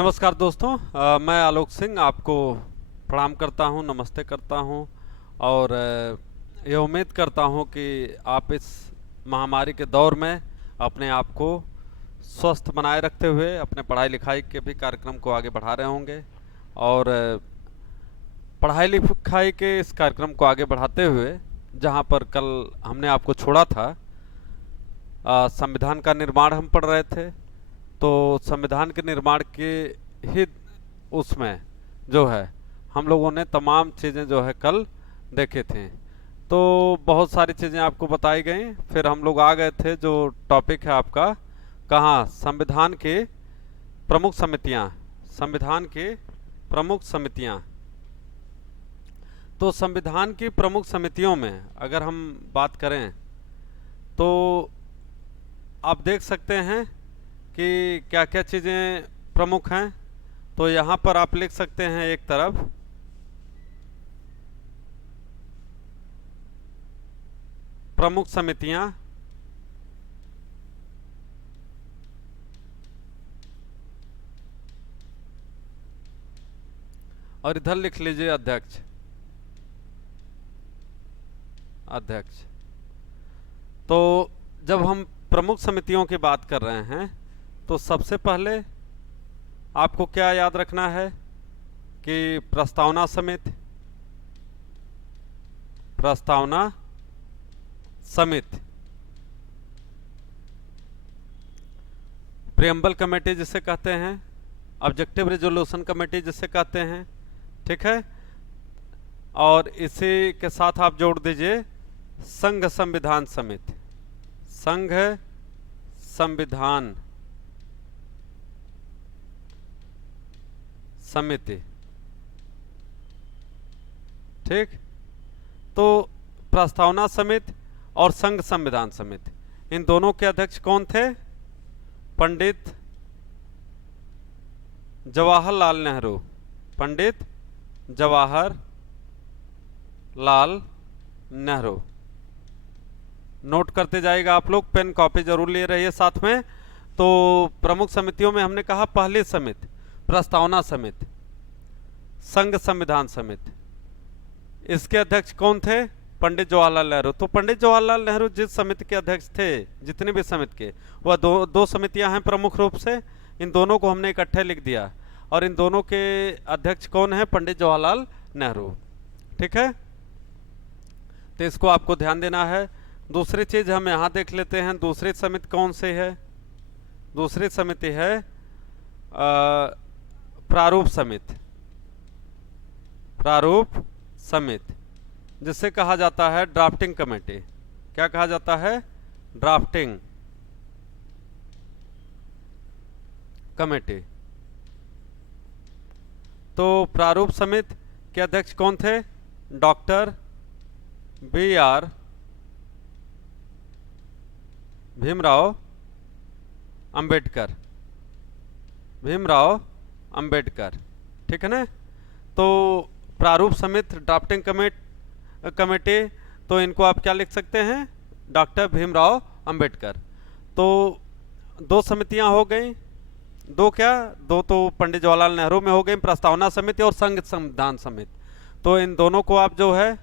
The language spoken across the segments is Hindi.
नमस्कार दोस्तों। मैं आलोक सिंह आपको प्रणाम करता हूं, नमस्ते करता हूं और ये उम्मीद करता हूं कि आप इस महामारी के दौर में अपने आप को स्वस्थ बनाए रखते हुए अपने पढ़ाई लिखाई के भी कार्यक्रम को आगे बढ़ा रहे होंगे। और पढ़ाई लिखाई के इस कार्यक्रम को आगे बढ़ाते हुए जहां पर कल हमने आपको छोड़ा था, संविधान का निर्माण हम पढ़ रहे थे। तो संविधान के निर्माण के ही उसमें जो है हम लोगों ने तमाम चीज़ें जो है कल देखे थे। तो बहुत सारी चीज़ें आपको बताई गई, फिर हम लोग आ गए थे जो टॉपिक है आपका, कहाँ संविधान के प्रमुख समितियाँ, संविधान के प्रमुख समितियाँ। तो संविधान की प्रमुख समितियों में अगर हम बात करें तो आप देख सकते हैं कि क्या क्या चीज़ें प्रमुख हैं। तो यहाँ पर आप लिख सकते हैं एक तरफ प्रमुख समितियाँ, और इधर लिख लीजिए अध्यक्ष। अध्यक्ष तो जब हम प्रमुख समितियों की बात कर रहे हैं तो सबसे पहले आपको क्या याद रखना है कि प्रस्तावना समिति, प्रस्तावना समिति, प्रियम्बल कमेटी जिसे कहते हैं, ऑब्जेक्टिव रेजोल्यूशन कमेटी जिसे कहते हैं, ठीक है। और इसी के साथ आप जोड़ दीजिए संघ संविधान समिति, संघ संविधान समिति, ठीक। तो प्रस्तावना समिति और संघ संविधान समिति, इन दोनों के अध्यक्ष कौन थे? पंडित जवाहरलाल नेहरू, पंडित जवाहरलाल नेहरू। नोट करते जाइएगा आप लोग, पेन कॉपी जरूर लिए रहिए साथ में। तो प्रमुख समितियों में हमने कहा पहली समिति प्रस्तावना समिति, संघ संविधान समिति, इसके अध्यक्ष कौन थे? पंडित जवाहरलाल नेहरू। तो पंडित जवाहरलाल नेहरू जिस समिति के अध्यक्ष थे, जितनी भी समिति के, वह दो समितियां हैं प्रमुख रूप से। इन दोनों को हमने इकट्ठे लिख दिया और इन दोनों के अध्यक्ष कौन है? पंडित जवाहरलाल नेहरू, ठीक है। तो इसको आपको ध्यान देना है। दूसरी चीज हम यहाँ देख लेते हैं, दूसरी समिति कौन सी है? दूसरी समिति है प्रारूप समिति, प्रारूप समिति, जिसे कहा जाता है ड्राफ्टिंग कमेटी। क्या कहा जाता है? Drafting committee. तो प्रारूप समिति के अध्यक्ष कौन थे? Doctor B.R. भीमराव अंबेडकर, भीमराव अंबेडकर, ठीक है ना। तो प्रारूप समिति, ड्राफ्टिंग कमेटी, तो इनको आप क्या लिख सकते हैं? डॉक्टर भीमराव अंबेडकर। तो दो समितियां हो गई, दो क्या, दो तो पंडित जवाहरलाल नेहरू में हो गई, प्रस्तावना समिति और संघ संविधान समिति। तो इन दोनों को आप जो है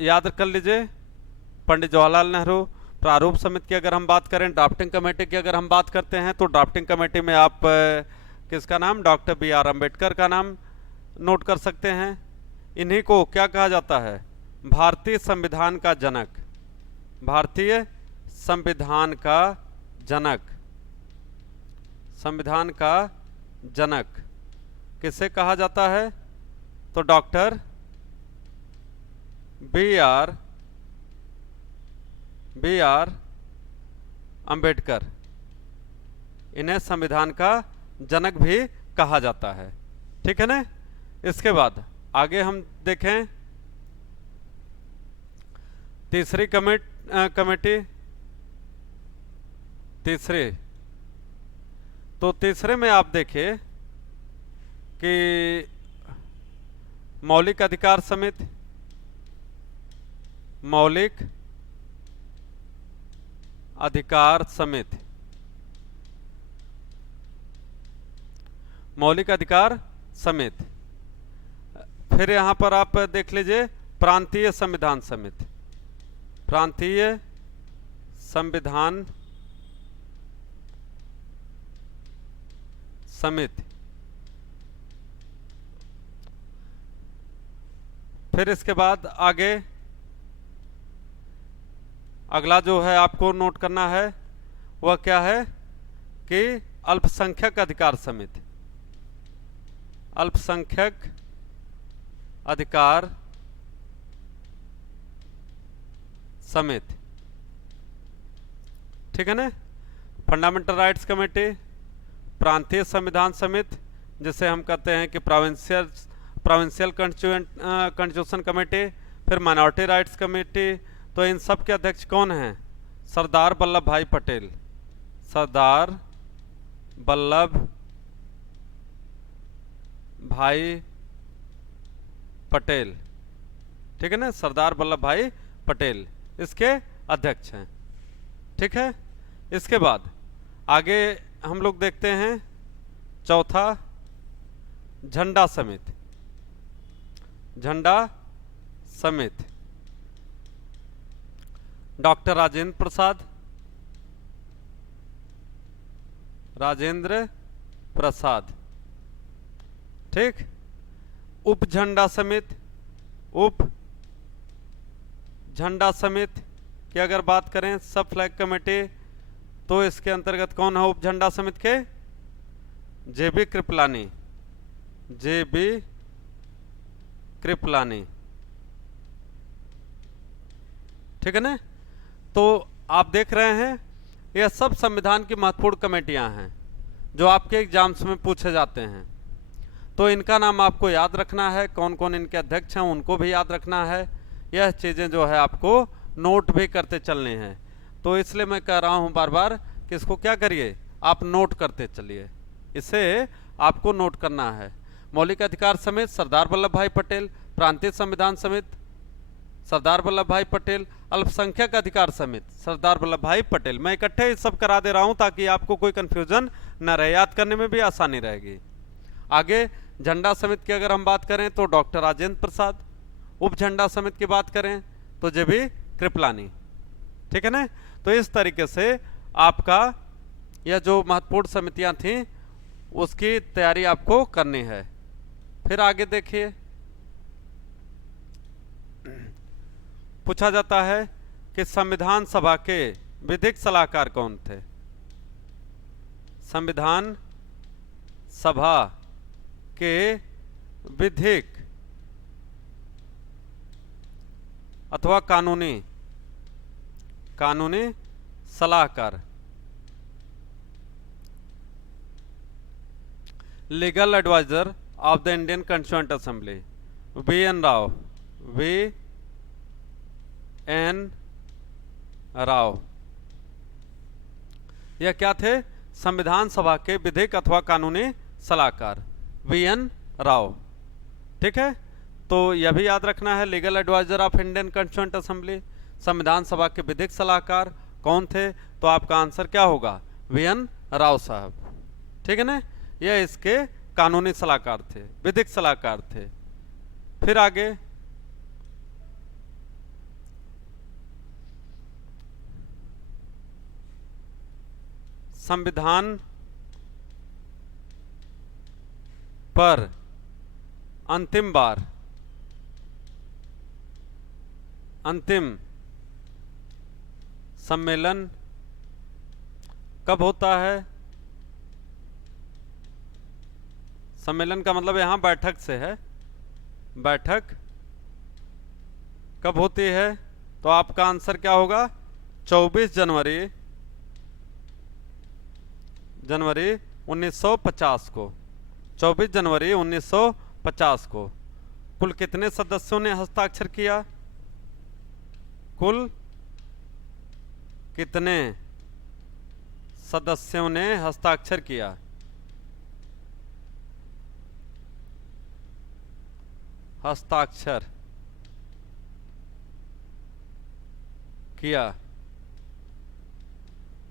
याद कर लीजिए। पंडित जवाहरलाल नेहरू, प्रारूप समिति की अगर हम बात करें, ड्राफ्टिंग कमेटी की अगर हम बात करते हैं, तो ड्राफ्टिंग कमेटी में आप किसका नाम? Doctor B.R. अंबेडकर का नाम नोट कर सकते हैं। इन्हीं को क्या कहा जाता है? भारतीय संविधान का जनक, भारतीय संविधान का जनक, संविधान का जनक किसे कहा जाता है? तो डॉक्टर B.R. अंबेडकर, इन्हें संविधान का जनक भी कहा जाता है, ठीक है ना। इसके बाद आगे हम देखें तीसरी कमेटी, तीसरे, तो तीसरे में आप देखिए कि मौलिक अधिकार समिति, मौलिक अधिकार समिति, मौलिक अधिकार समिति। फिर यहां पर आप देख लीजिए प्रांतीय संविधान समिति, प्रांतीय संविधान समिति। फिर इसके बाद आगे अगला जो है आपको नोट करना है वह क्या है कि अल्पसंख्यक अधिकार समिति, अल्पसंख्यक अधिकार समिति, ठीक है ना। फंडामेंटल राइट्स कमेटी, प्रांतीय संविधान समिति जिसे हम कहते हैं कि प्रोविंशियल कॉन्स्टिट्यूशन कमेटी, फिर माइनॉरिटी राइट्स कमेटी। तो इन सब के अध्यक्ष कौन हैं? सरदार वल्लभ भाई पटेल, सरदार वल्लभ भाई पटेल, ठीक है ना, सरदार वल्लभ भाई पटेल इसके अध्यक्ष हैं, ठीक है। इसके बाद आगे हम लोग देखते हैं चौथा झंडा समिति, झंडा समिति, डॉक्टर राजेंद्र प्रसाद, राजेंद्र प्रसाद, ठीक। उप झंडा समिति, उप झंडा समिति की अगर बात करें सब फ्लैग कमेटी, तो इसके अंतर्गत कौन है उप झंडा समिति के? जेबी कृपलानी, जेबी कृपलानी, ठीक है ना। तो आप देख रहे हैं यह सब संविधान की महत्वपूर्ण कमेटियां हैं जो आपके एग्जाम्स में पूछे जाते हैं। तो इनका नाम आपको याद रखना है, कौन कौन इनके अध्यक्ष हैं उनको भी याद रखना है। यह चीज़ें जो है आपको नोट भी करते चलने हैं। तो इसलिए मैं कह रहा हूं बार बार कि इसको क्या करिए, आप नोट करते चलिए, इसे आपको नोट करना है। मौलिक अधिकार समिति सरदार वल्लभ भाई पटेल, प्रांतीय संविधान समिति सरदार वल्लभ भाई पटेल, अल्पसंख्यक अधिकार समिति सरदार वल्लभ भाई पटेल। मैं इकट्ठे ये सब करा दे रहा हूं ताकि आपको कोई कंफ्यूजन न रहे, याद करने में भी आसानी रहेगी। आगे झंडा समिति की अगर हम बात करें तो डॉक्टर राजेंद्र प्रसाद, उप झंडा समिति की बात करें तो जेबी कृपलानी, ठीक है ना। तो इस तरीके से आपका यह जो महत्वपूर्ण समितियां थी उसकी तैयारी आपको करनी है। फिर आगे देखिए पूछा जाता है कि संविधान सभा के विधिक सलाहकार कौन थे? संविधान सभा के विधिक अथवा कानूनी सलाहकार, legal adviser of the Indian constituent assembly V N. Rao, V N. Rao. यह क्या थे? संविधान सभा के विधिक अथवा कानूनी सलाहकार वी.एन. राव, ठीक है। तो यह भी याद रखना है legal adviser of Indian constituent assembly, संविधान सभा के विधिक सलाहकार कौन थे? तो आपका आंसर क्या होगा? वी.एन. राव साहब, ठीक है ना। यह इसके कानूनी सलाहकार थे, विधिक सलाहकार थे। फिर आगे संविधान पर अंतिम सम्मेलन कब होता है? सम्मेलन का मतलब यहां बैठक से है, बैठक कब होती है? तो आपका आंसर क्या होगा? 24 जनवरी 1950 को, 24 जनवरी 1950 को। कुल कितने सदस्यों ने हस्ताक्षर किया? कुल कितने सदस्यों ने हस्ताक्षर किया? हस्ताक्षर किया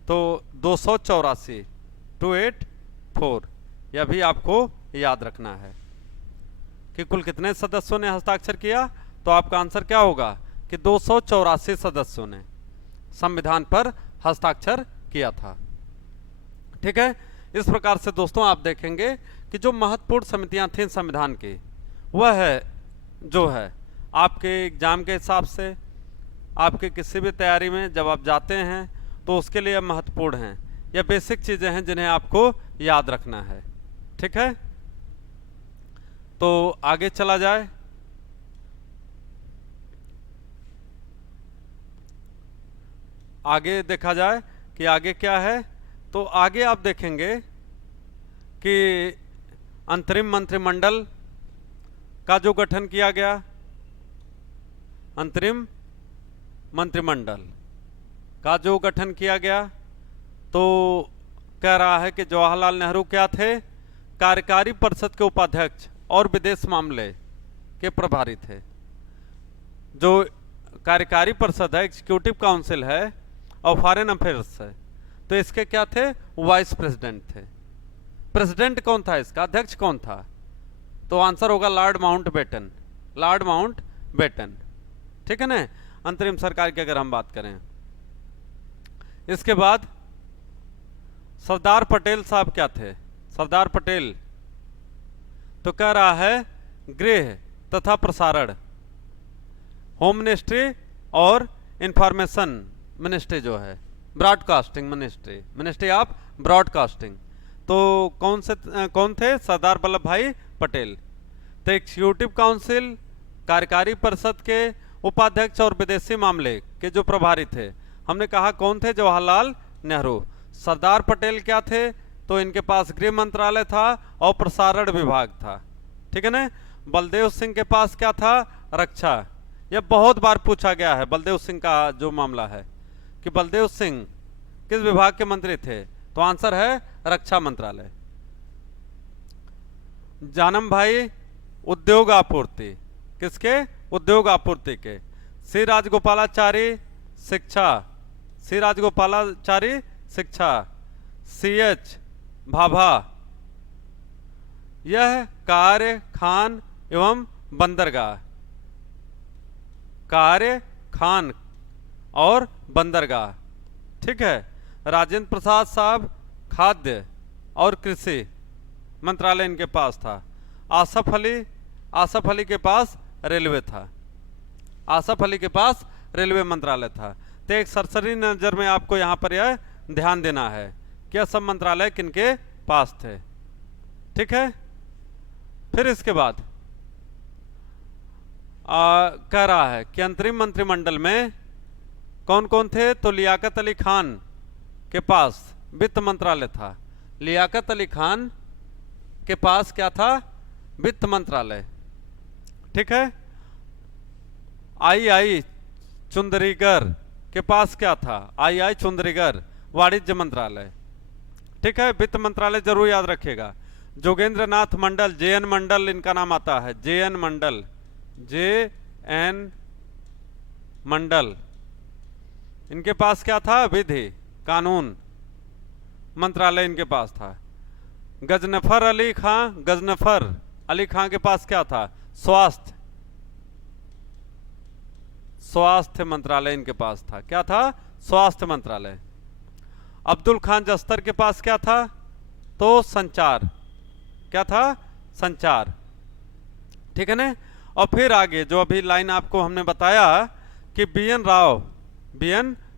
तो 284, 284। यह भी आपको याद रखना है कि कुल कितने सदस्यों ने हस्ताक्षर किया। तो आपका आंसर क्या होगा कि 284 सदस्यों ने संविधान पर हस्ताक्षर किया था। ठीक है, इस प्रकार से दोस्तों आप देखेंगे कि जो महत्वपूर्ण समितियां थीं संविधान की, वह है जो है आपके एग्जाम के हिसाब से, आपके किसी भी तैयारी में जब आप जाते हैं तो उसके लिए महत्वपूर्ण हैं। यह बेसिक चीज़ें हैं जिन्हें आपको याद रखना है। ठीक है, तो आगे चला जाए। आगे देखा जाए कि आगे क्या है। तो आगे आप देखेंगे कि अंतरिम मंत्रिमंडल का जो गठन किया गया, अंतरिम मंत्रिमंडल का जो गठन किया गया, तो कह रहा है कि जवाहरलाल नेहरू क्या थे, कार्यकारी परिषद के उपाध्यक्ष और विदेश मामले के प्रभारी थे। जो कार्यकारी परिषद है, एग्जीक्यूटिव काउंसिल है और फॉरेन अफेयर्स है, तो इसके क्या थे, वाइस प्रेसिडेंट थे। प्रेसिडेंट कौन था, इसका अध्यक्ष कौन था, तो आंसर होगा लॉर्ड माउंटबेटन, लॉर्ड माउंटबेटन। ठीक है ना, अंतरिम सरकार की अगर हम बात करें। इसके बाद सरदार पटेल साहब क्या थे, सरदार पटेल तो कह रहा है गृह तथा प्रसारण, होम मिनिस्ट्री और इंफॉर्मेशन मिनिस्ट्री जो है, broadcasting ministry, ministry of broadcasting. तो कौन थे, सरदार वल्लभ भाई पटेल। तो एग्जीक्यूटिव काउंसिल, कार्यकारी परिषद के उपाध्यक्ष और विदेशी मामले के जो प्रभारी थे, हमने कहा कौन थे, जवाहरलाल नेहरू। सरदार पटेल क्या थे, तो इनके पास गृह मंत्रालय था और प्रसारण विभाग था। ठीक है ना। बलदेव सिंह के पास क्या था, रक्षा। यह बहुत बार पूछा गया है बलदेव सिंह का जो मामला है कि बलदेव सिंह किस विभाग के मंत्री थे, तो आंसर है रक्षा मंत्रालय। जानम भाई उद्योग आपूर्ति, किसके, उद्योग आपूर्ति के। सी राजगोपालाचारी शिक्षा, सी राजगोपालाचारी शिक्षा। CH भाभा, यह कार्य, खान एवं बंदरगाह, कार्य, खान और बंदरगाह। ठीक है। राजेंद्र प्रसाद साहब खाद्य और कृषि मंत्रालय इनके पास था। आसफ अली के पास रेलवे था, आसफ अली के पास रेलवे मंत्रालय था। तो एक सरसरी नजर में आपको यहाँ पर यह ध्यान देना है कि यह सब मंत्रालय किनके पास थे। ठीक है। फिर इसके बाद कह रहा है कि अंतरिम मंत्रिमंडल में कौन कौन थे, तो लियाकत अली खान के पास वित्त मंत्रालय था। लियाकत अली खान के पास क्या था, वित्त मंत्रालय। ठीक है। आई चुंदरीगर के पास क्या था, आई चुंदरीगर, वाणिज्य मंत्रालय। ठीक है, वित्त मंत्रालय जरूर याद रखिएगा। जोगेंद्र नाथ मंडल, JN मंडल इनका नाम आता है, JN मंडल, JN मंडल। इनके पास क्या था, विधि कानून मंत्रालय इनके पास था। गजनफर अली खां के पास क्या था, स्वास्थ्य मंत्रालय इनके पास था। क्या था, स्वास्थ्य मंत्रालय। अब्दुल खान जस्तर के पास क्या था, तो संचार। क्या था, संचार। ठीक है ना। और फिर आगे जो अभी लाइन आपको हमने बताया कि BN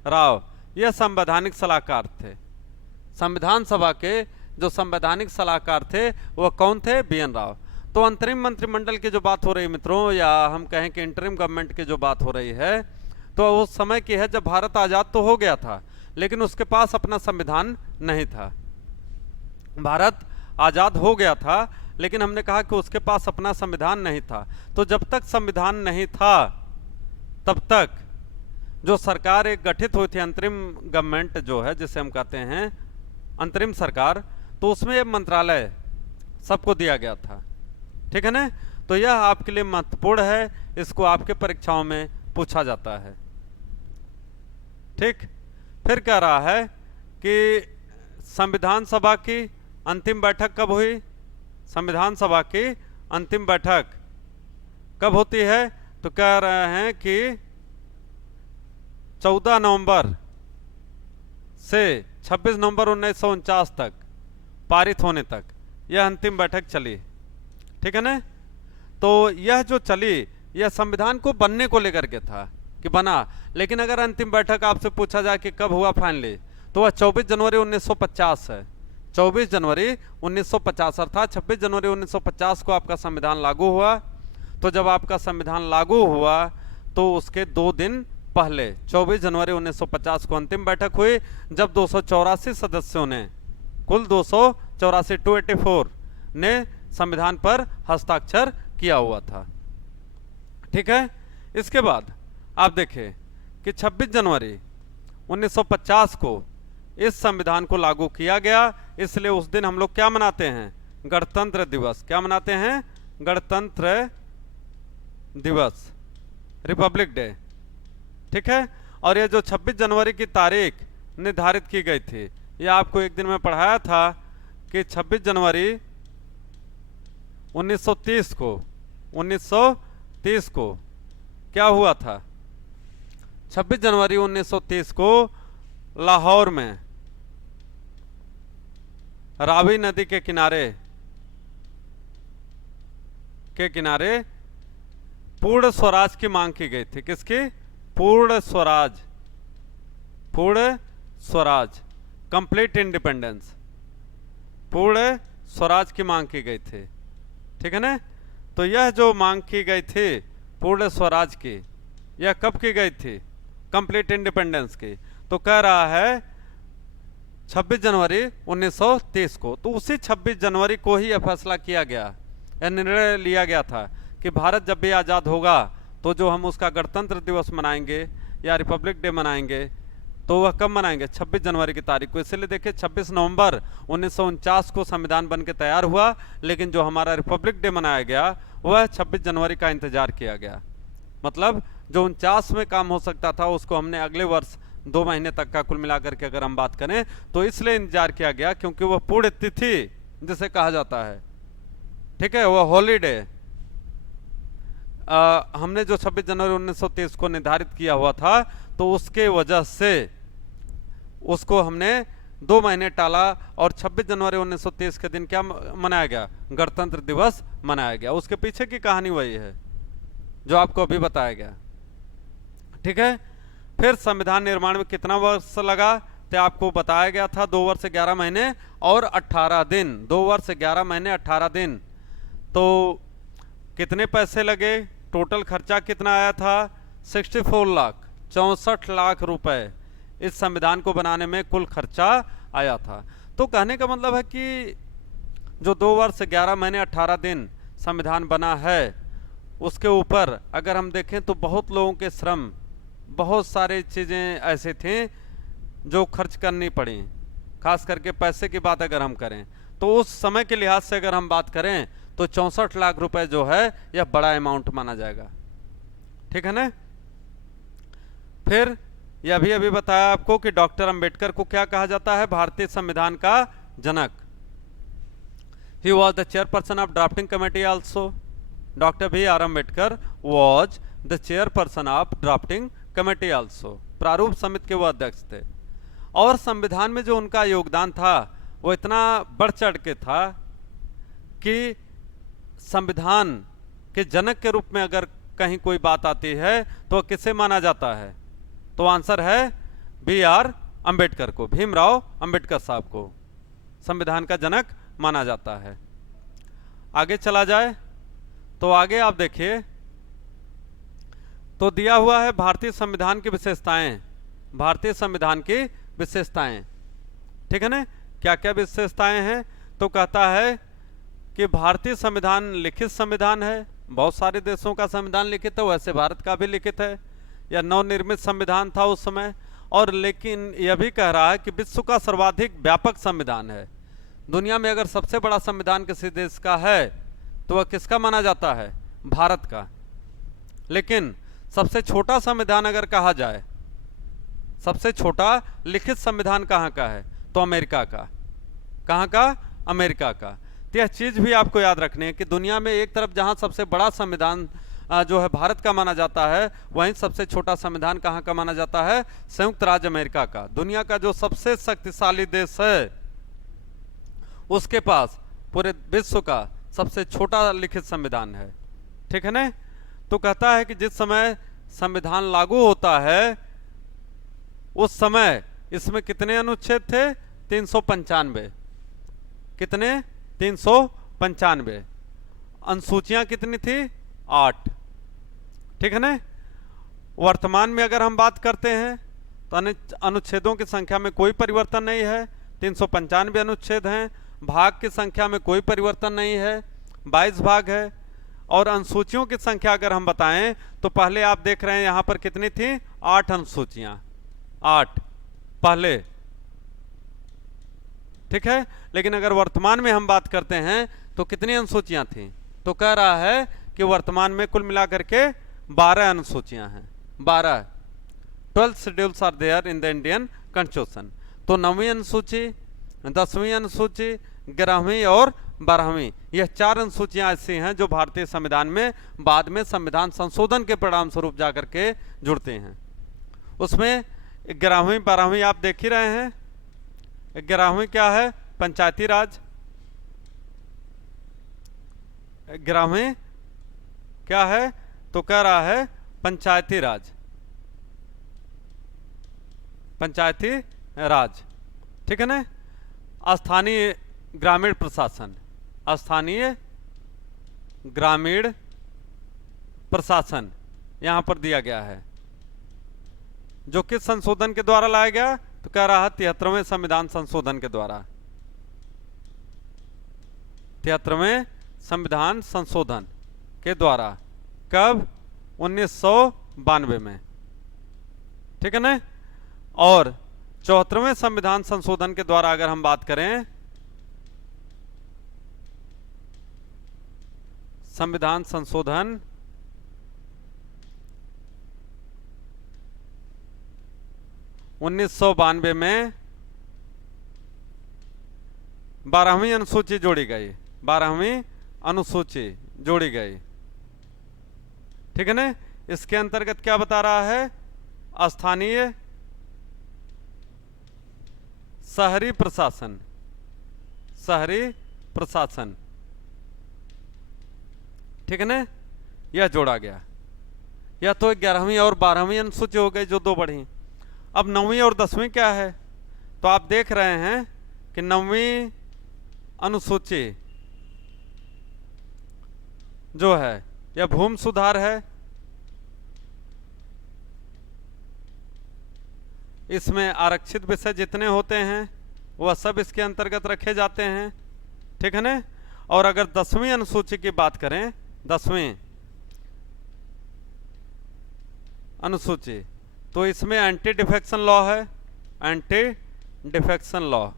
राव यह संवैधानिक सलाहकार थे। संविधान सभा के जो संवैधानिक सलाहकार थे वह कौन थे, BN राव। तो अंतरिम मंत्रिमंडल की जो बात हो रही है मित्रों, या हम कहें कि इंटरिम गवर्नमेंट की जो बात हो रही है, तो उस समय की है जब भारत आजाद तो हो गया था, लेकिन उसके पास अपना संविधान नहीं था। भारत आजाद हो गया था, लेकिन हमने कहा कि उसके पास अपना संविधान नहीं था। तो जब तक संविधान नहीं था तब तक जो सरकार एक गठित हुई थी, अंतरिम गवर्नमेंट जो है, जिसे हम कहते हैं अंतरिम सरकार, तो उसमें मंत्रालय सबको दिया गया था। ठीक है ना। तो यह आपके लिए महत्वपूर्ण है, इसको आपके परीक्षाओं में पूछा जाता है। ठीक। फिर कह रहा है कि संविधान सभा की अंतिम बैठक कब हुई, संविधान सभा की अंतिम बैठक कब होती है? तो कह रहे हैं कि 14 नवंबर से 26 नवंबर 1949 तक पारित होने तक यह अंतिम बैठक चली। ठीक है ना? तो यह जो चली यह संविधान को बनने को लेकर के था कि बना, लेकिन अगर अंतिम बैठक आपसे पूछा जाए कि कब हुआ फाइनली, तो वह 24 जनवरी 1950 है। 24 जनवरी 1950 अर्थात 26 जनवरी 1950 को आपका संविधान लागू हुआ। तो जब आपका संविधान लागू हुआ तो उसके 2 दिन पहले 24 जनवरी 1950 को अंतिम बैठक हुई, जब 284 सदस्यों ने, कुल 284 284 ने संविधान पर हस्ताक्षर किया हुआ था। ठीक है? इसके बाद आप देखें कि 26 जनवरी 1950 को इस संविधान को लागू किया गया, इसलिए उस दिन हम लोग क्या मनाते हैं? गणतंत्र दिवस। क्या मनाते हैं? गणतंत्र दिवस, रिपब्लिक डे। ठीक है? और ये जो 26 जनवरी की तारीख निर्धारित की गई थी, ये आपको एक दिन में पढ़ाया था कि 26 जनवरी 1930 को क्या हुआ था? 26 जनवरी 1930 को लाहौर में रावी नदी के किनारे पूर्ण स्वराज की मांग की गई थी। किसकी? पूर्ण स्वराज, कंप्लीट इंडिपेंडेंस, पूर्ण स्वराज की मांग की गई थी। ठीक है ना? तो यह जो मांग की गई थी पूर्ण स्वराज की, यह कब की गई थी? कंप्लीट इंडिपेंडेंस की। तो कह रहा है 26 जनवरी 1930 को। तो उसी 26 जनवरी को ही यह फैसला किया गया, यह निर्णय लिया गया था कि भारत जब भी आज़ाद होगा तो जो हम उसका गणतंत्र दिवस मनाएंगे या रिपब्लिक डे मनाएंगे, तो वह कब मनाएंगे? 26 जनवरी की तारीख को। इसलिए देखिए 26 नवंबर 1949 को संविधान बन के तैयार हुआ, लेकिन जो हमारा रिपब्लिक डे मनाया गया वह 26 जनवरी का इंतजार किया गया। मतलब जो 49 में काम हो सकता था उसको हमने अगले वर्ष 2 महीने तक का कुल मिलाकर के अगर हम बात करें तो इसलिए इंतजार किया गया क्योंकि वह पूर्ण तिथि जिसे कहा जाता है, ठीक है, वह हॉलीडे हमने जो 26 जनवरी 1930 को निर्धारित किया हुआ था, तो उसके वजह से उसको हमने 2 महीने टाला और 26 जनवरी 1930 के दिन क्या मनाया गया? गणतंत्र दिवस मनाया गया। उसके पीछे की कहानी वही है जो आपको अभी बताया गया। ठीक है? फिर संविधान निर्माण में कितना वर्ष लगा? तो आपको बताया गया था 2 वर्ष 11 महीने और 18 दिन। 2 वर्ष 11 महीने 18 दिन। तो कितने पैसे लगे? टोटल खर्चा कितना आया था? 64 लाख रुपए इस संविधान को बनाने में कुल खर्चा आया था। तो कहने का मतलब है कि जो 2 वर्ष 11 महीने 18 दिन संविधान बना है, उसके ऊपर अगर हम देखें तो बहुत लोगों के श्रम, बहुत सारी चीज़ें ऐसे थे जो खर्च करनी पड़ी। खास करके पैसे की बात अगर हम करें तो उस समय के लिहाज से अगर हम बात करें तो 64 लाख रुपए जो है यह बड़ा अमाउंट माना जाएगा। ठीक है ना? फिर यह अभी बताया आपको कि डॉक्टर अंबेडकर को क्या कहा जाता है? भारतीय संविधान का जनक। He was the chairperson of drafting committee also. Doctor B R Ambedkar was the chairperson of drafting committee also. प्रारूप समिति के वो अध्यक्ष थे। और संविधान में जो उनका योगदान था वो इतना बढ़ चढ़ के था कि संविधान के जनक के रूप में अगर कहीं कोई बात आती है तो किसे माना जाता है? तो आंसर है बी आर अम्बेडकर को, भीमराव अंबेडकर साहब को संविधान का जनक माना जाता है। आगे चला जाए तो आगे आप देखिए तो दिया हुआ है भारतीय संविधान की विशेषताएं। भारतीय संविधान की विशेषताएं, ठीक है ना? क्या क्या विशेषताएं हैं? तो कहता है कि भारतीय संविधान लिखित संविधान है। बहुत सारे देशों का संविधान लिखित है, वैसे भारत का भी लिखित है, या नवनिर्मित संविधान था उस समय। और लेकिन यह भी कह रहा है कि विश्व का सर्वाधिक व्यापक संविधान है। दुनिया में अगर सबसे बड़ा संविधान किसी देश का है तो वह किसका माना जाता है? भारत का। लेकिन सबसे छोटा संविधान अगर कहा जाए, सबसे छोटा लिखित संविधान कहाँ का है? तो अमेरिका का। कहाँ का? अमेरिका का। तो यह चीज भी आपको याद रखनी है कि दुनिया में एक तरफ जहां सबसे बड़ा संविधान जो है भारत का माना जाता है, वहीं सबसे छोटा संविधान कहाँ का माना जाता है? संयुक्त राज्य अमेरिका का। दुनिया का जो सबसे शक्तिशाली देश है, उसके पास पूरे विश्व का सबसे छोटा लिखित संविधान है। ठीक है ना? तो कहता है कि जिस समय संविधान लागू होता है उस समय इसमें कितने अनुच्छेद थे? 395। कितने? 395। अनुसूचियां कितनी थी? 8। ठीक है ना? वर्तमान में अगर हम बात करते हैं तो अनुच्छेदों की संख्या में कोई परिवर्तन नहीं है। 395 अनुच्छेद हैं। भाग की संख्या में कोई परिवर्तन नहीं है, 22 भाग है। और अनुसूचियों की संख्या अगर हम बताएं तो पहले आप देख रहे हैं यहां पर कितनी थी? 8 अनुसूचियां, 8 पहले। ठीक है? लेकिन अगर वर्तमान में हम बात करते हैं तो कितनी अनुसूचियां थी? तो कह रहा है कि वर्तमान में कुल मिलाकर के 12 अनुसूचियां हैं। 12 12 schedules are there in the Indian constitution. तो 9वीं अनुसूची, 10वीं अनुसूची, 11वीं और 12वीं, यह 4 अनुसूचियां ऐसी हैं जो भारतीय संविधान में बाद में संविधान संशोधन के परिणाम स्वरूप जाकर के जुड़ते हैं। उसमें 11वीं 12वीं आप देख ही रहे हैं। 11वीं क्या है? पंचायती राज। 11वीं क्या है? तो कह रहा है पंचायती राज, पंचायती राज। ठीक है ना? स्थानीय ग्रामीण प्रशासन, स्थानीय ग्रामीण प्रशासन यहां पर दिया गया है, जो किस संशोधन के द्वारा लाया गया? तो कह रहा है 73वें संविधान संशोधन के द्वारा। 73वें संविधान संशोधन के द्वारा। कब? 1992 में। ठीक है ना? और 74वें संविधान संशोधन के द्वारा अगर हम बात करें, संविधान संशोधन 1992 में 12वीं अनुसूची जोड़ी गई। 12वीं अनुसूची जोड़ी गई। ठीक है ना? इसके अंतर्गत क्या बता रहा है? स्थानीय शहरी प्रशासन, शहरी प्रशासन। ठीक है ना? यह जोड़ा गया। यह तो 11वीं और 12वीं अनुसूची हो गई जो दो बढ़ी। अब 9वीं और 10वीं क्या है? तो आप देख रहे हैं कि 9वीं अनुसूची जो है यह भूमि सुधार है। इसमें आरक्षित विषय जितने होते हैं वह सब इसके अंतर्गत रखे जाते हैं। ठीक है ना? और अगर 10वीं अनुसूची की बात करें, 10वीं अनुसूची, तो इसमें एंटी डिफेक्शन लॉ है, एंटी डिफेक्शन लॉ।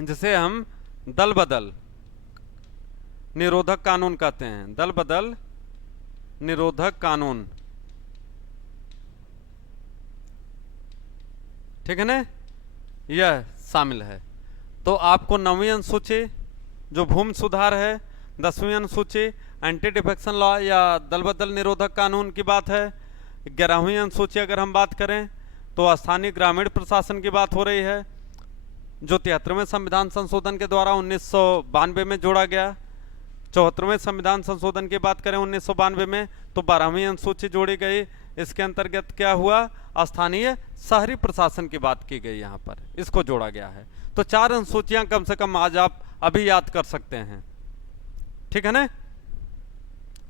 जिसे हम दल बदल निरोधक कानून कहते हैं। दल बदल निरोधक कानून। ठीक है ना? यह शामिल है। तो आपको 9वीं अनुसूची जो भूमि सुधार है, 10वीं अनुसूची एंटी डिफेक्शन लॉ या दल बदल निरोधक कानून की बात है। 11वीं अनुसूची अगर हम बात करें तो स्थानीय ग्रामीण प्रशासन की बात हो रही है, जो 73वें संविधान संशोधन के द्वारा 1992 में जोड़ा गया। 74वें संविधान संशोधन की बात करें 1992 में तो 12वीं अनुसूची जोड़ी गई। इसके अंतर्गत क्या हुआ? स्थानीय शहरी प्रशासन की बात की गई, यहाँ पर इसको जोड़ा गया है। तो 4 अनुसूचियां कम से कम आज आप अभी याद कर सकते हैं। ठीक है ना?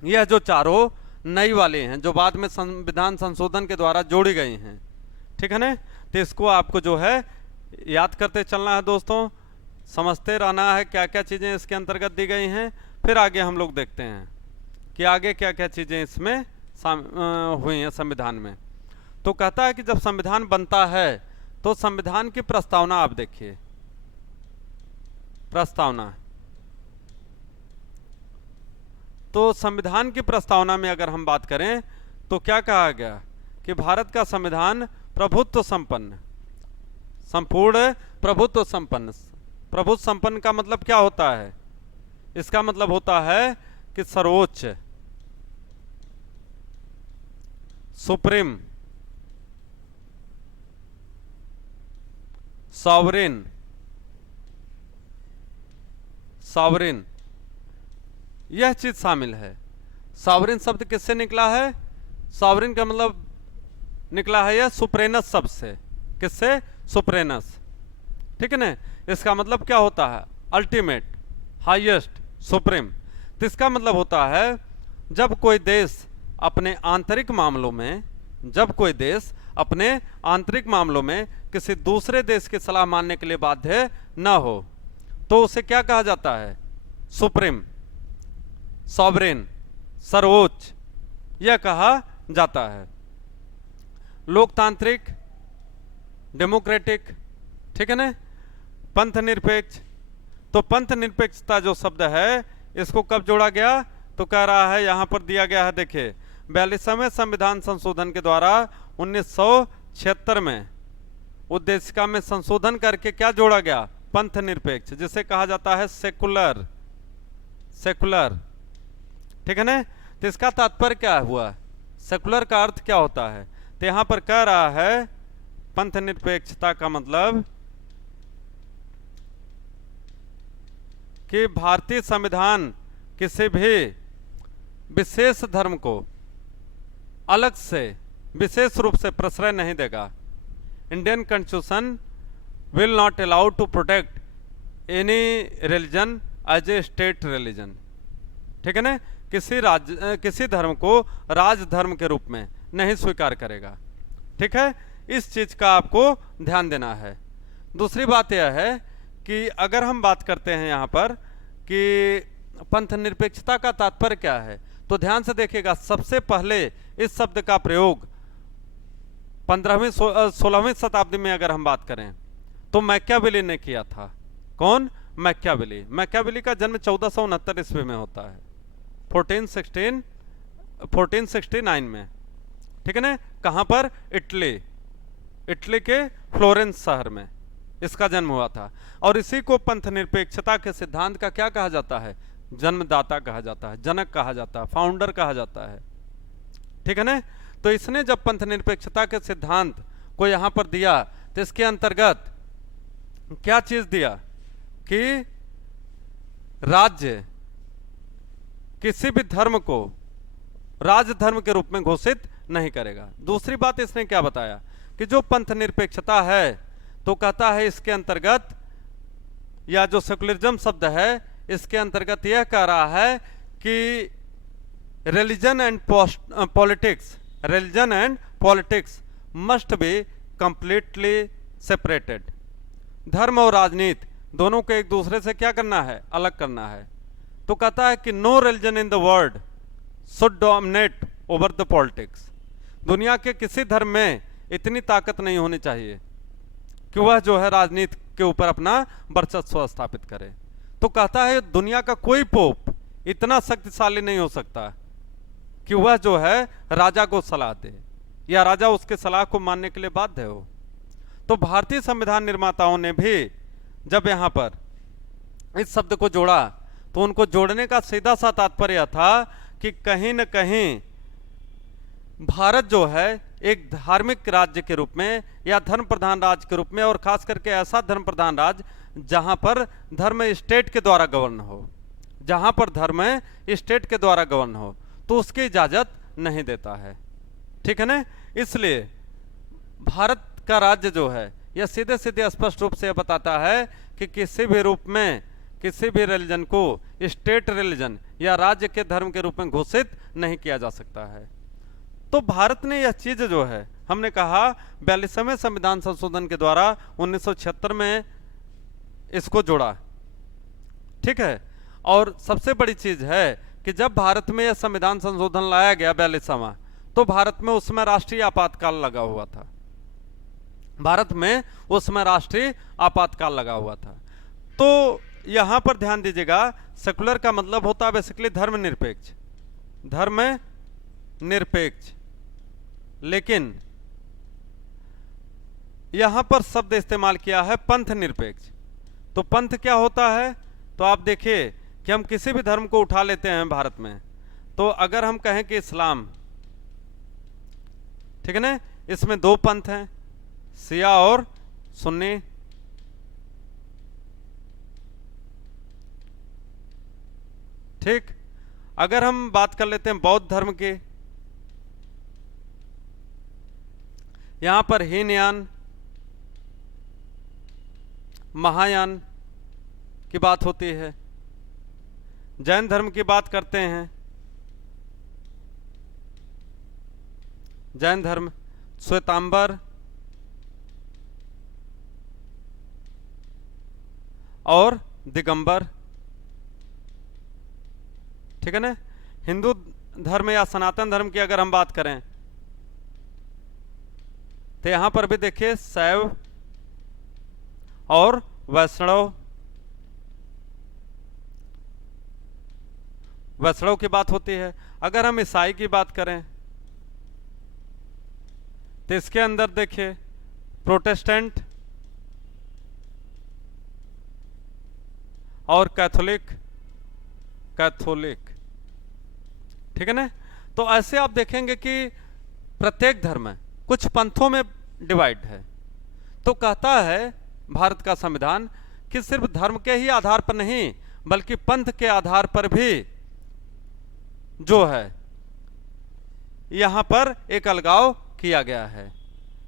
यह जो चारों नई वाली हैं जो बाद में संविधान संशोधन के द्वारा जोड़ी गई हैं। ठीक है ना? तो इसको आपको जो है याद करते चलना है दोस्तों, समझते रहना है क्या क्या चीज़ें इसके अंतर्गत दी गई हैं। फिर आगे हम लोग देखते हैं कि आगे क्या क्या चीज़ें इसमें हुई हैं संविधान में। तो कहता है कि जब संविधान बनता है तो संविधान की प्रस्तावना आप देखिए, प्रस्तावना। तो संविधान की प्रस्तावना में अगर हम बात करें तो क्या कहा गया कि भारत का संविधान प्रभुत्व संपन्न, संपूर्ण प्रभुत्व संपन्न। प्रभुत्व संपन्न का मतलब क्या होता है? इसका मतलब होता है कि सर्वोच्च, सुप्रीम, सॉवरेन, सॉवरेन, यह चीज शामिल है। सॉवरेन शब्द किससे निकला है? सॉवरेन का मतलब निकला है यह सुप्रेनस शब्द से। किससे? सुप्रेनस। ठीक है ना? इसका मतलब क्या होता है? Ultimate, highest, supreme. तो इसका मतलब होता है जब कोई देश अपने आंतरिक मामलों में, जब कोई देश अपने आंतरिक मामलों में किसी दूसरे देश की सलाह मानने के लिए बाध्य न हो, तो उसे क्या कहा जाता है? सुप्रीम, सॉवरेन, सर्वोच्च, यह कहा जाता है। लोकतांत्रिक, डेमोक्रेटिक, ठीक है ना? पंथ निरपेक्ष। तो पंथ निरपेक्षता जो शब्द है इसको कब जोड़ा गया? तो कह रहा है यहां पर दिया गया है, देखिए 42वें संविधान संशोधन के द्वारा 1976 में उद्देशिका में संशोधन करके क्या जोड़ा गया? पंथ निरपेक्ष, जिसे कहा जाता है सेकुलर, सेकुलर। ठीक है ना? तो इसका तात्पर्य क्या हुआ? सेकुलर का अर्थ क्या होता है? तो यहां पर कह रहा है पंथ निरपेक्षता का मतलब कि भारतीय संविधान किसी भी विशेष धर्म को अलग से विशेष रूप से प्रश्रय नहीं देगा। Indian constitution will not allow to protect any religion as a state religion. ठीक है ना? किसी धर्म को राजधर्म के रूप में नहीं स्वीकार करेगा। ठीक है? इस चीज का आपको ध्यान देना है। दूसरी बात यह है कि अगर हम बात करते हैं यहाँ पर कि पंथ निरपेक्षता का तात्पर्य क्या है, तो ध्यान से देखिएगा। सबसे पहले इस शब्द का प्रयोग 15वीं 16वीं शताब्दी में अगर हम बात करें तो मैकियावेली ने किया था। कौन? मैकियावेली। मैकियावेली का जन्म 1469 ईस्वी में होता है, 1469 में। ठीक है ना? कहां पर? इटली, इटली के फ्लोरेंस शहर में इसका जन्म हुआ था। और इसी को पंथ निरपेक्षता के सिद्धांत का क्या कहा जाता है? जन्मदाता कहा जाता है, जनक कहा जाता है, फाउंडर कहा जाता है। ठीक है ना? तो इसने जब पंथ निरपेक्षता के सिद्धांत को यहां पर दिया तो इसके अंतर्गत क्या चीज दिया कि राज्य किसी भी धर्म को राजधर्म के रूप में घोषित नहीं करेगा। दूसरी बात इसने क्या बताया कि जो पंथ निरपेक्षता है तो कहता है इसके अंतर्गत, या जो सेकुलरिज्म शब्द है इसके अंतर्गत यह कह रहा है कि religion and politics, religion and politics must be completely separated. धर्म और राजनीति दोनों को एक दूसरे से क्या करना है? अलग करना है। तो कहता है कि no religion in the world should dominate over the politics. दुनिया के किसी धर्म में इतनी ताकत नहीं होनी चाहिए कि वह जो है राजनीति के ऊपर अपना वर्चस्व स्थापित करे। तो कहता है दुनिया का कोई पोप इतना शक्तिशाली नहीं हो सकता कि वह जो है राजा को सलाह दे या राजा उसके सलाह को मानने के लिए बाध्य हो। तो भारतीय संविधान निर्माताओं ने भी जब यहां पर इस शब्द को जोड़ा तो उनको जोड़ने का सीधा सा तात्पर्य था कि कहीं न कहीं भारत जो है एक धार्मिक राज्य के रूप में या धर्म प्रधान राज्य के रूप में, और खास करके ऐसा धर्म प्रधान राज्य जहां पर धर्म स्टेट के द्वारा गवर्न हो, जहां पर धर्म स्टेट के द्वारा गवर्न हो, तो उसकी इजाजत नहीं देता है। ठीक है ना? इसलिए भारत का राज्य जो है यह सीधे सीधे स्पष्ट रूप से यह बताता है कि किसी भी रूप में किसी भी रिलीजन को स्टेट रिलीजन या राज्य के धर्म के रूप में घोषित नहीं किया जा सकता है। तो भारत ने यह चीज जो है, हमने कहा 42वें संविधान संशोधन के द्वारा 1976 में इसको जोड़ा। ठीक है? और सबसे बड़ी चीज है कि जब भारत में यह संविधान संशोधन लाया गया 42वां, तो भारत में उसमें राष्ट्रीय आपातकाल लगा हुआ था। भारत में उसमें राष्ट्रीय आपातकाल लगा हुआ था। तो यहां पर ध्यान दीजिएगा, सेकुलर का मतलब होता है बेसिकली धर्म निरपेक्ष, धर्म निरपेक्ष। लेकिन यहां पर शब्द इस्तेमाल किया है पंथ निरपेक्ष। तो पंथ क्या होता है? तो आप देखिए कि हम किसी भी धर्म को उठा लेते हैं भारत में, तो अगर हम कहें कि इस्लाम, ठीक है ना, इसमें दो पंथ हैं, शिया और सुन्नी। ठीक, अगर हम बात कर लेते हैं बौद्ध धर्म की, यहां पर हीनयान महायान की बात होती है। जैन धर्म की बात करते हैं, जैन धर्म श्वेतांबर और दिगंबर, ठीक है ना। हिंदू धर्म या सनातन धर्म की अगर हम बात करें तो यहां पर भी देखिए शैव और वैष्णव, वैष्णव की बात होती है। अगर हम ईसाई की बात करें तो इसके अंदर देखिए प्रोटेस्टेंट और कैथोलिक, कैथोलिक, ठीक है ना। तो ऐसे आप देखेंगे कि प्रत्येक धर्म कुछ पंथों में डिवाइड है। तो कहता है भारत का संविधान कि सिर्फ धर्म के ही आधार पर नहीं बल्कि पंथ के आधार पर भी जो है यहां पर एक अलगाव किया गया है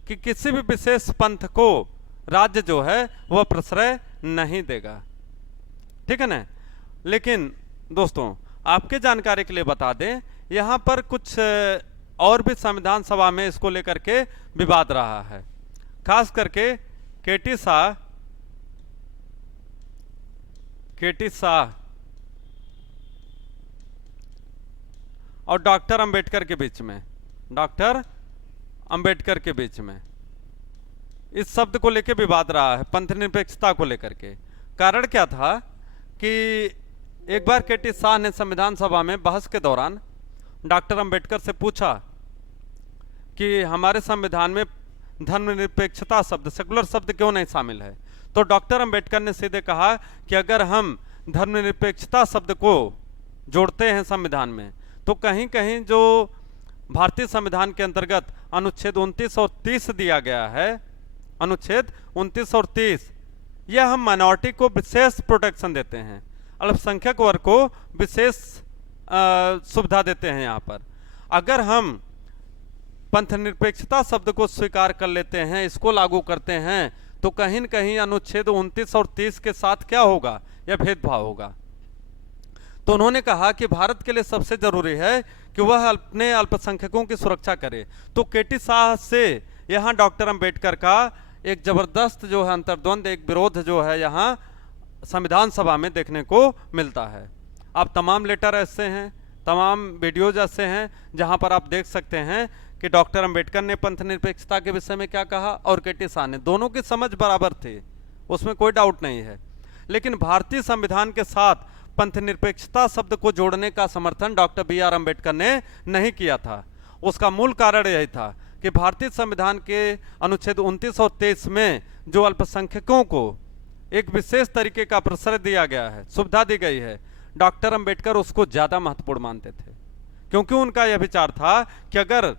कि किसी भी विशेष पंथ को राज्य जो है वह प्रश्रय नहीं देगा, ठीक है ना। लेकिन दोस्तों आपके जानकारी के लिए बता दें, यहां पर कुछ और भी संविधान सभा में इसको लेकर के विवाद रहा है। खास करके केटी शाह और डॉक्टर अंबेडकर के बीच में, डॉक्टर अंबेडकर के बीच में इस शब्द को लेकर विवाद रहा है, पंथ निरपेक्षता को लेकर के। कारण क्या था कि एक बार केटी शाह ने संविधान सभा में बहस के दौरान डॉक्टर अंबेडकर से पूछा कि हमारे संविधान में धर्मनिरपेक्षता शब्द, सेकुलर शब्द क्यों नहीं शामिल है। तो डॉक्टर अंबेडकर ने सीधे कहा कि अगर हम धर्मनिरपेक्षता शब्द को जोड़ते हैं संविधान में तो कहीं कहीं जो भारतीय संविधान के अंतर्गत अनुच्छेद 29 और 30 दिया गया है, अनुच्छेद 29 और 30, यह हम माइनॉरिटी को विशेष प्रोटेक्शन देते हैं, अल्पसंख्यक वर्ग को विशेष सुविधा देते हैं। यहाँ पर अगर हम पंथ निरपेक्षता शब्द को स्वीकार कर लेते हैं, इसको लागू करते हैं, तो कहीं न कहीं अनुच्छेद 29 और 30 के साथ क्या होगा, यह भेदभाव होगा। तो उन्होंने कहा कि भारत के लिए सबसे जरूरी है कि वह अपने अल्पसंख्यकों की सुरक्षा करे। तो केटी शाह से यहाँ डॉक्टर अंबेडकर का एक जबरदस्त जो है अंतर्द्वंद, एक विरोध जो है यहाँ संविधान सभा में देखने को मिलता है। आप तमाम लेटर ऐसे हैं, तमाम वीडियोज ऐसे हैं जहाँ पर आप देख सकते हैं कि डॉक्टर अंबेडकर ने पंथ निरपेक्षता के विषय में क्या कहा और केटी शाह ने, दोनों की समझ बराबर थी, उसमें कोई डाउट नहीं है। लेकिन भारतीय संविधान के साथ पंथ निरपेक्षता शब्द को जोड़ने का समर्थन डॉक्टर BR अम्बेडकर ने नहीं किया था। उसका मूल कारण यही था कि भारतीय संविधान के अनुच्छेद 29 और 23 में जो अल्पसंख्यकों को एक विशेष तरीके का प्रश्रय दिया गया है, सुविधा दी गई है, डॉक्टर अंबेडकर उसको ज्यादा महत्वपूर्ण मानते थे, क्योंकि उनका यह विचार था कि अगर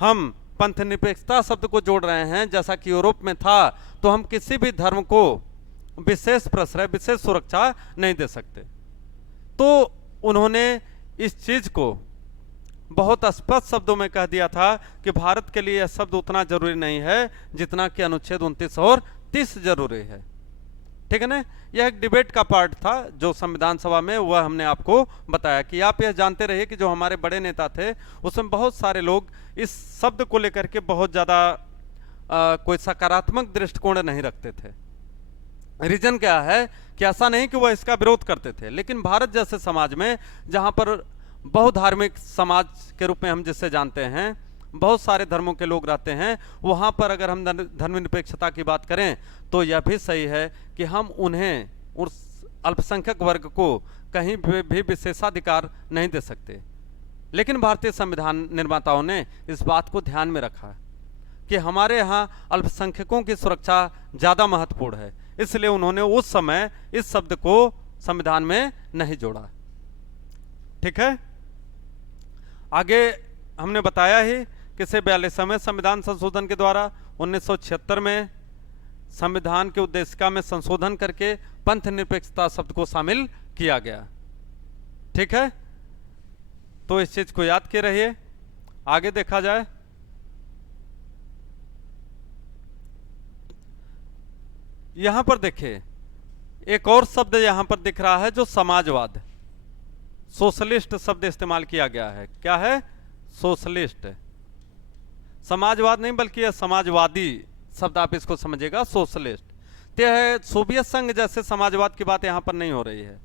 हम पंथ निरपेक्षता शब्द को जोड़ रहे हैं जैसा कि यूरोप में था, तो हम किसी भी धर्म को विशेष प्रश्रय, विशेष सुरक्षा नहीं दे सकते। तो उन्होंने इस चीज को बहुत स्पष्ट शब्दों में कह दिया था कि भारत के लिए यह शब्द उतना जरूरी नहीं है जितना कि अनुच्छेद 29 और 30 जरूरी है, ठीक है ना। यह एक डिबेट का पार्ट था जो संविधान सभा में, वह हमने आपको बताया कि आप यह जानते रहिए कि जो हमारे बड़े नेता थे उसमें बहुत सारे लोग इस शब्द को लेकर के बहुत ज्यादा कोई सकारात्मक दृष्टिकोण नहीं रखते थे। रीजन क्या है कि ऐसा नहीं कि वह इसका विरोध करते थे, लेकिन भारत जैसे समाज में जहां पर बहुधार्मिक समाज के रूप में हम जिससे जानते हैं, बहुत सारे धर्मों के लोग रहते हैं, वहां पर अगर हम धर्मनिरपेक्षता की बात करें तो यह भी सही है कि हम उन्हें, उस अल्पसंख्यक वर्ग को कहीं भी विशेषाधिकार नहीं दे सकते। लेकिन भारतीय संविधान निर्माताओं ने इस बात को ध्यान में रखा, कि हमारे यहाँ अल्पसंख्यकों की सुरक्षा ज़्यादा महत्वपूर्ण है, इसलिए उन्होंने उस समय इस शब्द को संविधान में नहीं जोड़ा। ठीक है, आगे हमने बताया ही कि 42वें संविधान संशोधन के द्वारा 1976 में संविधान के उद्देशिका में संशोधन करके पंथ निरपेक्षता शब्द को शामिल किया गया। ठीक है, तो इस चीज को याद के रहिए। आगे देखा जाए, यहां पर देखिए एक और शब्द यहां पर दिख रहा है जो समाजवाद, सोशलिस्ट शब्द इस्तेमाल किया गया है। क्या है? सोशलिस्ट। समाजवाद नहीं बल्कि यह समाजवादी शब्द आप इसको समझिएगा, सोशलिस्ट। तो यह सोवियत संघ जैसे समाजवाद की बात यहां पर नहीं हो रही है,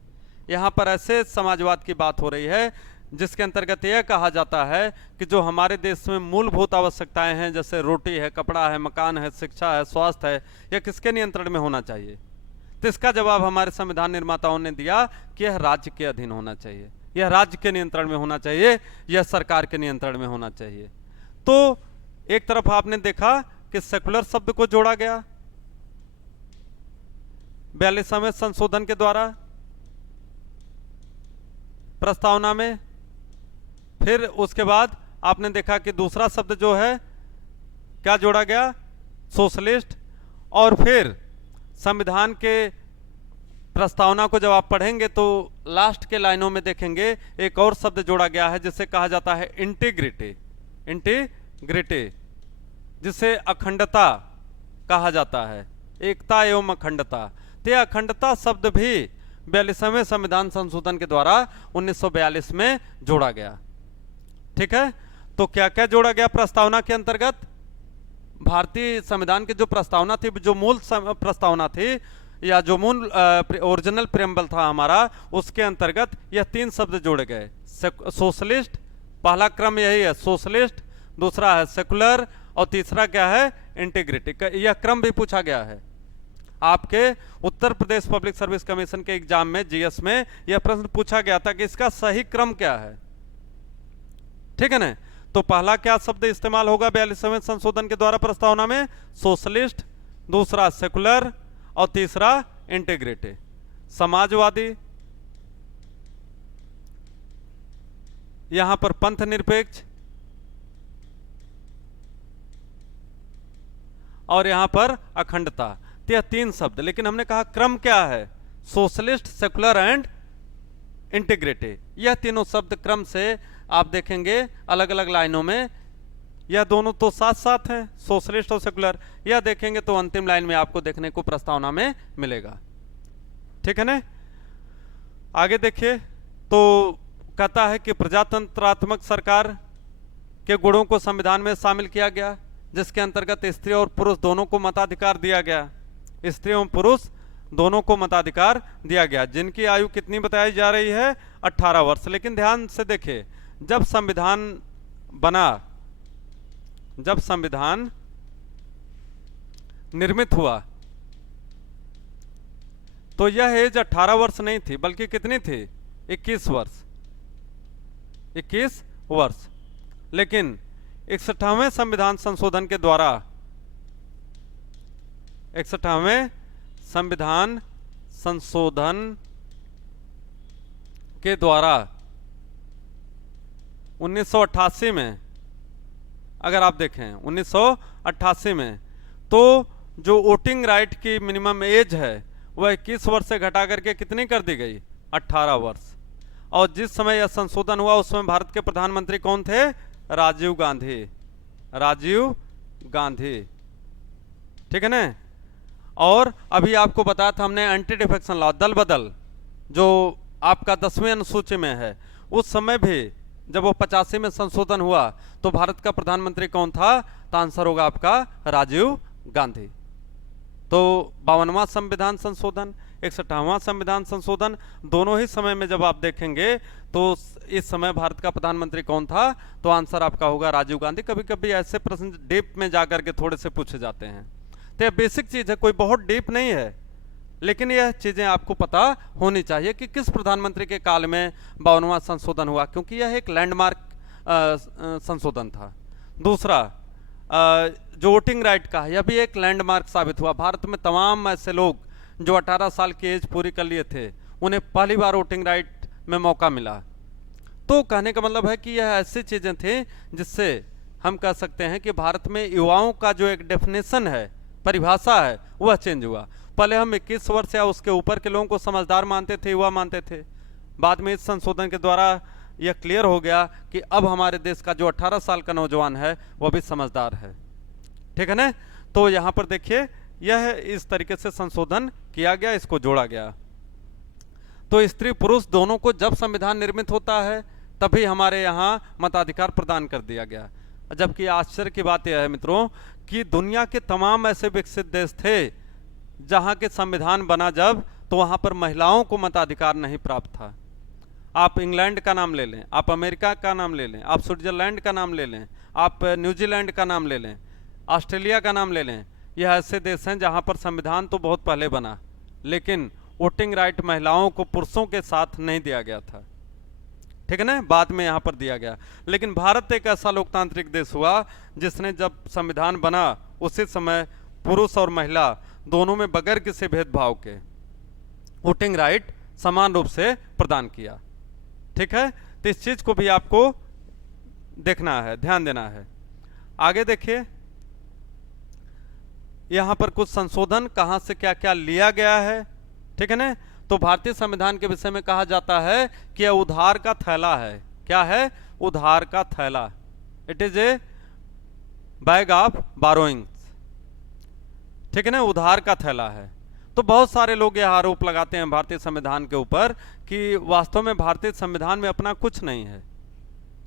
यहां पर ऐसे समाजवाद की बात हो रही है जिसके अंतर्गत यह कहा जाता है कि जो हमारे देश में मूलभूत आवश्यकताएं हैं, जैसे रोटी है, कपड़ा है, मकान है, शिक्षा है, स्वास्थ्य है, यह किसके नियंत्रण में होना चाहिए? तो इसका जवाब हमारे संविधान निर्माताओं ने दिया कि यह राज्य के अधीन होना चाहिए, यह राज्य के नियंत्रण में होना चाहिए, यह सरकार के नियंत्रण में होना चाहिए। तो एक तरफ आपने देखा कि सेकुलर शब्द को जोड़ा गया 42वें संशोधन के द्वारा प्रस्तावना में, फिर उसके बाद आपने देखा कि दूसरा शब्द जो है क्या जोड़ा गया? सोशलिस्ट। और फिर संविधान के प्रस्तावना को जब आप पढ़ेंगे तो लास्ट के लाइनों में देखेंगे एक और शब्द जोड़ा गया है जिसे कहा जाता है इंटीग्रिटी। इंटीग्रिटी जिसे अखंडता कहा जाता है, एकता एवं अखंडता। तो अखंडता शब्द भी 42वें संविधान संशोधन के द्वारा 1942 में जोड़ा गया। ठीक है, तो क्या क्या जोड़ा गया प्रस्तावना के अंतर्गत? भारतीय संविधान की जो प्रस्तावना थी, जो मूल प्रस्तावना थी या जो मूल ओरिजिनल प्रेम्बल था हमारा, उसके अंतर्गत यह 3 शब्द जोड़े गए। सोशलिस्ट, पहला क्रम यही है सोशलिस्ट, दूसरा है सेकुलर और तीसरा क्या है? इंटीग्रिटी। यह क्रम भी पूछा गया है आपके Uttar Pradesh public service commission के एग्जाम में, जीएस में यह प्रश्न पूछा गया था कि इसका सही क्रम क्या है। ठीक है ना? तो पहला क्या शब्द इस्तेमाल होगा 42वें संशोधन के द्वारा प्रस्तावना में? सोशलिस्ट, दूसरा सेकुलर और तीसरा इंटीग्रिटी, समाजवादी। यहां पर पंथ निरपेक्ष और यहां पर अखंडता। यह 3 शब्द, लेकिन हमने कहा क्रम क्या है? Socialist, secular and integrity. यह तीनों शब्द क्रम से आप देखेंगे अलग अलग लाइनों में, यह दोनों तो साथ साथ हैं, सोशलिस्ट और सेकुलर। यह देखेंगे तो अंतिम लाइन में आपको देखने को प्रस्तावना में मिलेगा। ठीक है ना? आगे देखिए, तो कहता है कि प्रजातंत्रात्मक सरकार के गुणों को संविधान में शामिल किया गया, जिसके अंतर्गत स्त्री और पुरुष दोनों को मताधिकार दिया गया। स्त्री एवं पुरुष दोनों को मताधिकार दिया गया, जिनकी आयु कितनी बताई जा रही है? 18 वर्ष। लेकिन ध्यान से देखिए, जब संविधान बना, जब संविधान निर्मित हुआ तो यह एज 18 वर्ष नहीं थी, बल्कि कितनी थी? 21 वर्ष। 21 वर्ष। लेकिन 61वें संविधान संशोधन के द्वारा, 61वें संविधान संशोधन के द्वारा 1988 में, अगर आप देखें 1988 में, तो जो वोटिंग राइट की मिनिमम एज है वह 21 वर्ष से घटा करके कितनी कर दी गई? 18 वर्ष। और जिस समय यह संशोधन हुआ उस समय भारत के प्रधानमंत्री कौन थे? राजीव गांधी। राजीव गांधी। ठीक है ना? और अभी आपको बताया था हमने एंटी डिफेक्शन लॉ, दल बदल, जो आपका 10वीं अनुसूची में है, उस समय भी जब वो 85 में संशोधन हुआ तो भारत का प्रधानमंत्री कौन था? तो आंसर होगा आपका राजीव गांधी। तो 52वां संविधान संशोधन, 61वां संविधान संशोधन, दोनों ही समय में जब आप देखेंगे तो इस समय भारत का प्रधानमंत्री कौन था? तो आंसर आपका होगा राजीव गांधी। कभी कभी ऐसे प्रश्न डीप में जाकर के थोड़े से पूछे जाते हैं, तो यह बेसिक चीज है, कोई बहुत डीप नहीं है, लेकिन यह चीजें आपको पता होनी चाहिए कि किस प्रधानमंत्री के काल में 52वां संशोधन हुआ, क्योंकि यह एक लैंडमार्क संशोधन था। दूसरा, जो वोटिंग राइट का है, यह भी एक लैंडमार्क साबित हुआ। भारत में तमाम ऐसे लोग जो 18 साल की एज पूरी कर लिए थे, उन्हें पहली बार वोटिंग राइट में मौका मिला। तो कहने का मतलब है कि यह ऐसी चीज़ें थी जिससे हम कह सकते हैं कि भारत में युवाओं का जो एक डेफिनेशन है, परिभाषा है, वह चेंज हुआ। पहले हम 21 वर्ष या उसके ऊपर के लोगों को समझदार मानते थे, युवा मानते थे। बाद में इस संशोधन के द्वारा यह क्लियर हो गया कि अब हमारे देश का जो 18 साल का नौजवान है वह भी समझदार है। ठीक है ना। तो यहाँ पर देखिए, यह इस तरीके से संशोधन किया गया, इसको जोड़ा गया। तो स्त्री पुरुष दोनों को जब संविधान निर्मित होता है तभी हमारे यहाँ मताधिकार प्रदान कर दिया गया। जबकि आश्चर्य की बात यह है मित्रों कि दुनिया के तमाम ऐसे विकसित देश थे जहाँ के संविधान बना जब, तो वहाँ पर महिलाओं को मताधिकार नहीं प्राप्त था। आप इंग्लैंड का नाम ले लें, आप अमेरिका का नाम ले लें, आप स्विट्जरलैंड का नाम ले लें, आप न्यूजीलैंड का नाम ले लें, ऑस्ट्रेलिया का नाम ले लें। यह ऐसे देश हैं जहाँ पर संविधान तो बहुत पहले बना, लेकिन वोटिंग राइट महिलाओं को पुरुषों के साथ नहीं दिया गया था। ठीक है ना, बाद में यहाँ पर दिया गया। लेकिन भारत एक ऐसा लोकतांत्रिक देश हुआ जिसने जब संविधान बना उसी समय पुरुष और महिला दोनों में बगैर किसी भेदभाव के वोटिंग राइट समान रूप से प्रदान किया। ठीक है, तो इस चीज को भी आपको देखना है, ध्यान देना है। आगे देखिए, यहां पर कुछ संशोधन कहां से क्या क्या लिया गया है। ठीक है ना। तो भारतीय संविधान के विषय में कहा जाता है कि यह उधार का थैला है। क्या है? उधार का थैला। It is a bag of burrowing. ठीक है ना, उधार का थैला है। तो बहुत सारे लोग यह आरोप लगाते हैं भारतीय संविधान के ऊपर कि वास्तव में भारतीय संविधान में अपना कुछ नहीं है,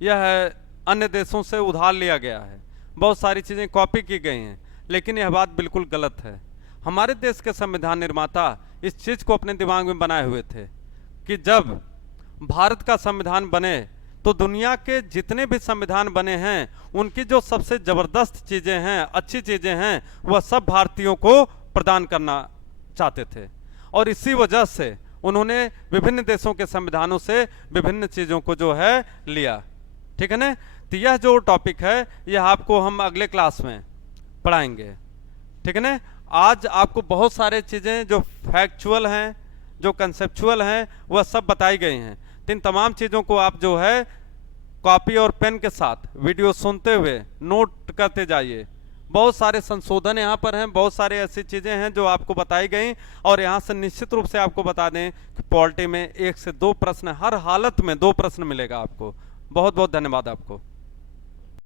यह अन्य देशों से उधार लिया गया है, बहुत सारी चीज़ें कॉपी की गई हैं। लेकिन यह बात बिल्कुल गलत है। हमारे देश के संविधान निर्माता इस चीज़ को अपने दिमाग में बनाए हुए थे कि जब भारत का संविधान बने तो दुनिया के जितने भी संविधान बने हैं उनकी जो सबसे ज़बरदस्त चीज़ें हैं, अच्छी चीज़ें हैं, वह सब भारतीयों को प्रदान करना चाहते थे। और इसी वजह से उन्होंने विभिन्न देशों के संविधानों से विभिन्न चीज़ों को जो है लिया। ठीक है ना। तो यह जो टॉपिक है यह आपको हम अगले क्लास में पढ़ाएंगे। ठीक है ना। आज आपको बहुत सारे चीज़ें जो फैक्चुअल हैं, जो कंसेप्चुअल हैं, वह सब बताई गई हैं। तो इन तमाम चीज़ों को आप जो है कॉपी और पेन के साथ वीडियो सुनते हुए नोट करते जाइए। बहुत सारे संशोधन यहाँ पर हैं, बहुत सारे ऐसी चीज़ें हैं जो आपको बताई गई। और यहाँ से निश्चित रूप से आपको बता दें कि पॉलिटी में 1 से 2 प्रश्न, हर हालत में 2 प्रश्न मिलेगा आपको। बहुत बहुत धन्यवाद आपको।